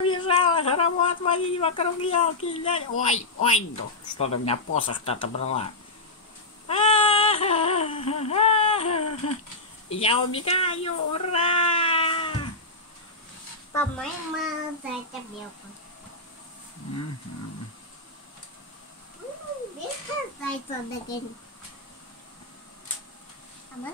Бежала, хоровод водить вокруг елки. Ой, ой, ну, что-то у меня посох-то отобрала. Я убегаю, ура! По-моему, зайца белка. Видишь, зайца догонит. А мы...